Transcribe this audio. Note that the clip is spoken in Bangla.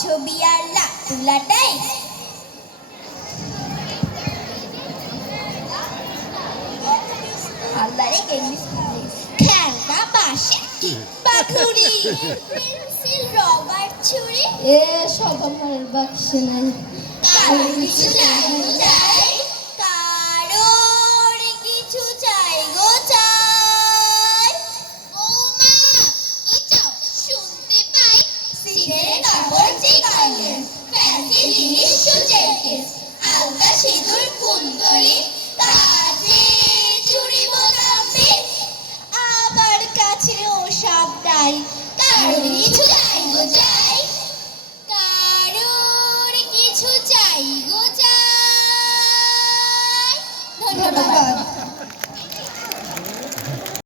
ছবি আর লাটুলাটাই খেলনা বাঁশি বাঘুরি পেন্সিল রবার ছুরি সব আমার বাক্সে নাই। কারোর কিছু চাই গো চাই, কারোর কিছু চাই গো চাই। বৌমা ও চাও শুনতে পাই সিনের কাপড় চিকাইলেন, ফ্যান্সি জিনিস সুচের কেস, আলতা সিঁদুর কুন্তরি, কাছে চুড়ি বোতামে, আমার কাছে ও সব নাই। কারোর কিছু চাই গো চাই,